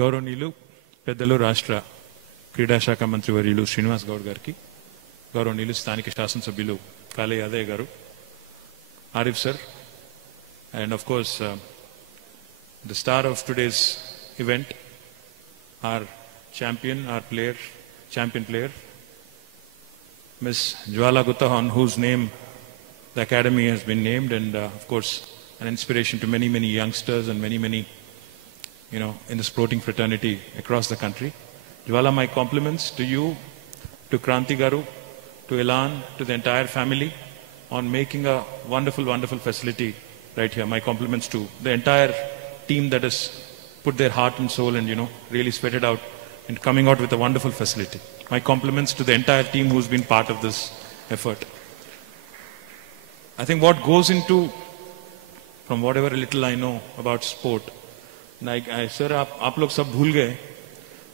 గౌరవనీయులు పెద్దలు రాష్ట్ర క్రీడా శాఖ మంత్రి వర్యులు శ్రీనివాస్ గౌడ్ గారికి, గౌరవనీయులు స్థానిక శాసనసభ్యులు కాళే యాదయ్య గారు, Arif sir, and of course the star of today's event, our champion, champion player, Miss Jwala Gutta, on whose name the academy has been named, and of course an inspiration to many youngsters and many in the sporting fraternity across the country. Jwala, my compliments to you, to Kranti Garu, to Elan, to the entire family on making a wonderful facility right here. My compliments to the entire team that has put their heart and soul and really sweat it out and coming out with a wonderful facility. My compliments to the entire team who's been part of this effort. I think what goes into, from whatever little I know about sport, sir आप लोग सब भूल गए,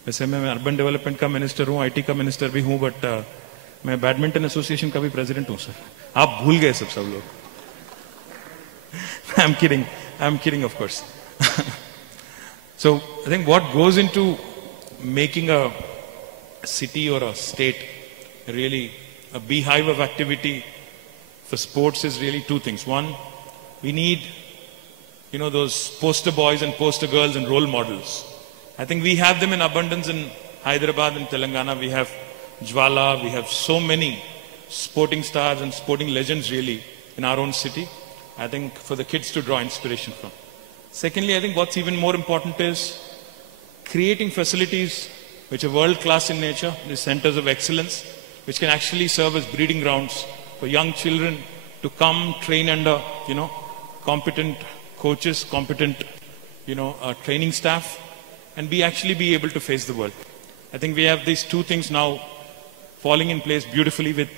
वैसे मैं urban development का minister हूँ, IT का मिनिस्टर भी हूँ, बट मैं बैडमिंटन एसोसिएशन का भी प्रेसिडेंट हूँ सर. आप भूल गए सब लोग. I'm kidding of course. So I think what goes into making a city or a state really a beehive of activity for sports is really two things. One, we need those poster boys and poster girls and role models. I think we have them in abundance in Hyderabad and Telangana. We have Jwala, we have so many sporting stars and sporting legends really in our own city. I think for the kids to draw inspiration from. Secondly, I think what's even more important is creating facilities which are world class in nature, these centers of excellence, which can actually serve as breeding grounds for young children to come train under, competent coaches, competent, training staff, and actually be able to face the world. I think we have these two things now falling in place beautifully with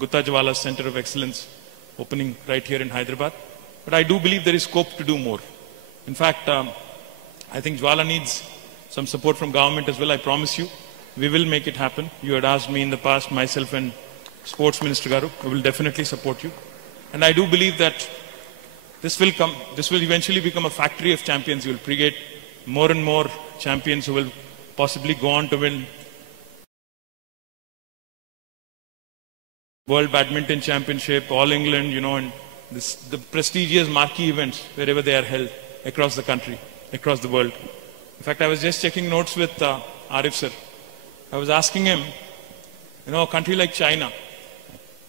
Gutta Jwala Center of Excellence opening right here in Hyderabad. But I do believe there is scope to do more. In fact, I think Jwala needs some support from government as well. I promise you, we will make it happen. You had asked me in the past, myself and Sports Minister Garu, we will definitely support you. And I do believe that this will eventually become a factory of champions. You will create more and more champions who will possibly go on to win World Badminton Championship, All England, and the prestigious marquee events wherever they are held across the country, across the world. In fact, I was just checking notes with Arif sir. I was asking him, a country like China,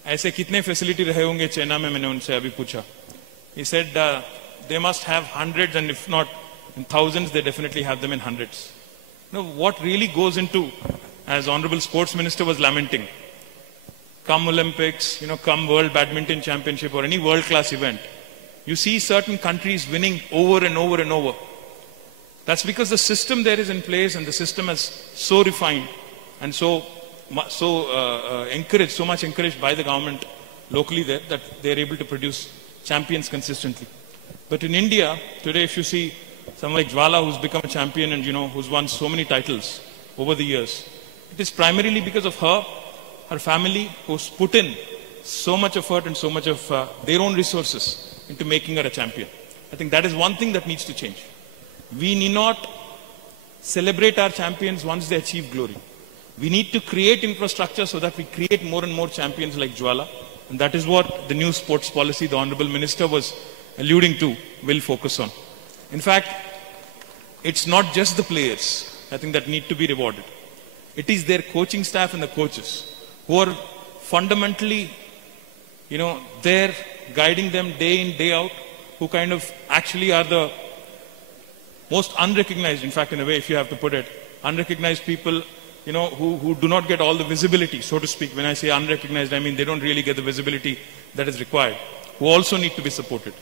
ऐसे कितने facility रहे होंगे China में, मैंने उनसे अभी पूछा. He said they must have hundreds, and if not in thousands, they definitely have them in hundreds. What really goes into, as Honorable Sports Minister was lamenting, come Olympics, come World Badminton Championship or any world-class event, you see certain countries winning over and over and over. That's because the system there is in place, and the system is so refined and so encouraged, so much encouraged by the government locally there, that they're able to produce champions consistently. But in India today, if you see someone like Jwala, who's become a champion and who's won so many titles over the years, it is primarily because of her family, who's put in so much effort and so much of their own resources into making her a champion. I think that is one thing that needs to change. We need not celebrate our champions once they achieve glory. We need to create infrastructure so that we create more and more champions like Jwala. And that is what the new sports policy the Honorable Minister was alluding to will focus on. In fact, it's not just the players, I think, that need to be rewarded. It is their coaching staff and the coaches who are fundamentally, there guiding them day in, day out, who kind of actually are the most unrecognized, in fact, in a way, if you have to put it, unrecognized people, who do not get all the visibility, so to speak. When I say unrecognized, I mean they don't really get the visibility that is required, who also need to be supported.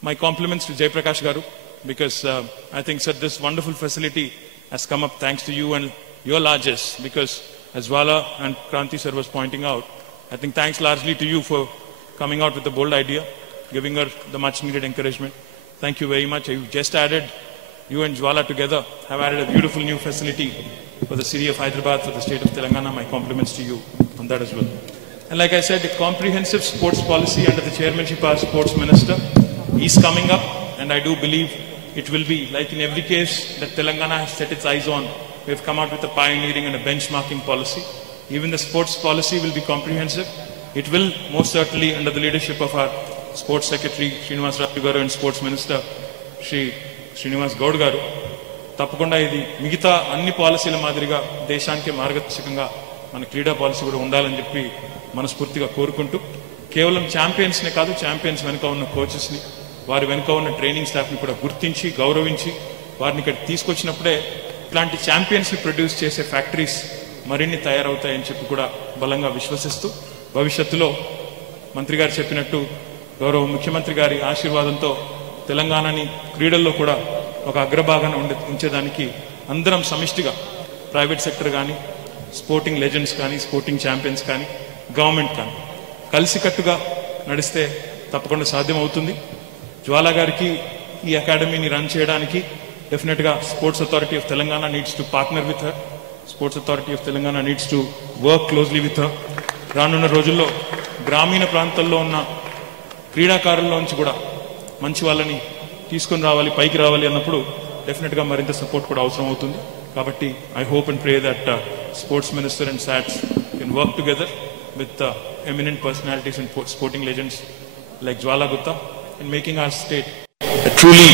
My compliments to Jaiprakash Garu, because I think, sir, this wonderful facility has come up thanks to you and your largesse, because as Jwala and Kranti sir was pointing out, I think thanks largely to you for coming out with a bold idea, giving her the much needed encouragement. Thank you very much. You just added, you and Jwala together have added a beautiful new facility for the city of Hyderabad, for the state of Telangana. My compliments to you on that as well. And like I said, the comprehensive sports policy under the chairmanship of our Sports Minister is coming up, and I do believe it will be like in every case that Telangana has set its eyes on. We have come out with a pioneering and a benchmarking policy. Even the sports policy will be comprehensive. It will most certainly, under the leadership of our Sports Secretary Srinivas Raju garu and Sports Minister Shri Srinivas Gaud garu, తప్పకుండా ఇది మిగతా అన్ని పాలసీల మాదిరిగా దేశానికి మార్గదర్శకంగా మన క్రీడా పాలసీ కూడా ఉండాలని చెప్పి మనస్ఫూర్తిగా కోరుకుంటూ, కేవలం ఛాంపియన్స్నే కాదు, ఛాంపియన్స్ వెనుక ఉన్న కోచెస్ని, వారి వెనుక ఉన్న ట్రైనింగ్ స్టాఫ్ని కూడా గుర్తించి గౌరవించి వారిని ఇక్కడ తీసుకొచ్చినప్పుడే ఇట్లాంటి ఛాంపియన్స్ని ప్రొడ్యూస్ చేసే ఫ్యాక్టరీస్ మరిన్ని తయారవుతాయని చెప్పి కూడా బలంగా విశ్వసిస్తూ, భవిష్యత్తులో మంత్రి గారు చెప్పినట్టు గౌరవ ముఖ్యమంత్రి గారి ఆశీర్వాదంతో తెలంగాణని క్రీడల్లో కూడా ఒక అగ్రభాగాన ఉంచేదానికి అందరం సమిష్టిగా, ప్రైవేట్ సెక్టర్ కానీ, స్పోర్టింగ్ లెజెండ్స్ కానీ, స్పోర్టింగ్ ఛాంపియన్స్ కానీ, గవర్నమెంట్ కానీ కలిసికట్టుగా నడిస్తే తప్పకుండా సాధ్యమవుతుంది. జ్వాలా గారికి ఈ అకాడమీని రన్ చేయడానికి డెఫినెట్గా sports authority of Telangana needs to partner with her. Sports authority of Telangana needs to work closely with her. రానున్న రోజుల్లో గ్రామీణ ప్రాంతాల్లో ఉన్న క్రీడాకారుల్లోంచి కూడా మంచి వాళ్ళని తీసుకొని రావాలి, పైకి రావాలి అన్నప్పుడు డెఫినెట్గా మరింత సపోర్ట్ కూడా అవసరం అవుతుంది. కాబట్టి I hope and pray that sports minister and SATS can work together with eminent personalities and sporting legends like Jwala Gupta in making our state a truly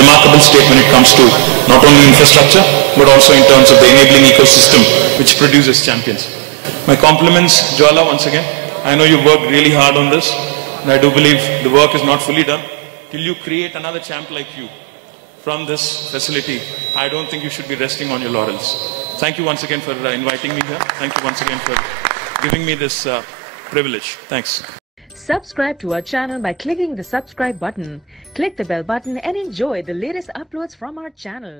remarkable state when it comes to not only infrastructure but also in terms of the enabling ecosystem which produces champions. My compliments, Jwala, once again. I know you worked really hard on this, and I do believe the work is not fully done. Till you create another champ like you from this facility, I don't think you should be resting on your laurels. Thank you once again for inviting me here. Thank you once again for giving me this privilege. Thanks. Subscribe to our channel by clicking the subscribe button. Click the bell button and enjoy the latest uploads from our channel.